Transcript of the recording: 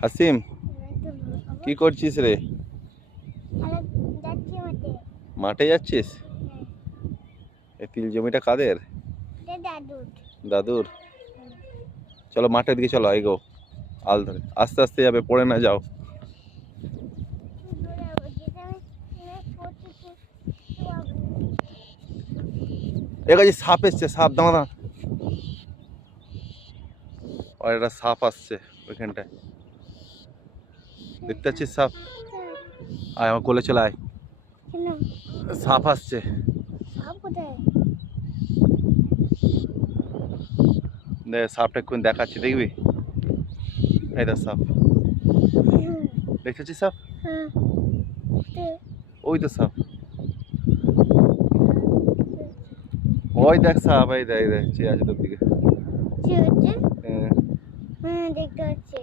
হাসিম, কি করছিস রে? মাঠে যাচ্ছিস? এই তিল জমিটা কাদের? দাদুর। চলো মাঠের দিকে চলো, এগো। আল ধরে আস্তে আস্তে যাবে, পড়ে না যাও। এগাছি সাপ এসছে, সাপ, দাঁড়া। আর একটা সাপ আসছে ওইখানটায়, দেখতে পাচ্ছিস সাপ? আয় আমার কোলে চলে আয়, সাপ আসছে। সাপটা এক্ষুনি দেখাচ্ছি, দেখবি? এই দেখ সাপ, দেখেছিস সাপ? ওই তো সাপ, ওই দেখ সাপ, এই দেখ, চেয়ে আছে তোর দিকে। হ্যাঁ, দেখতে পাচ্ছি।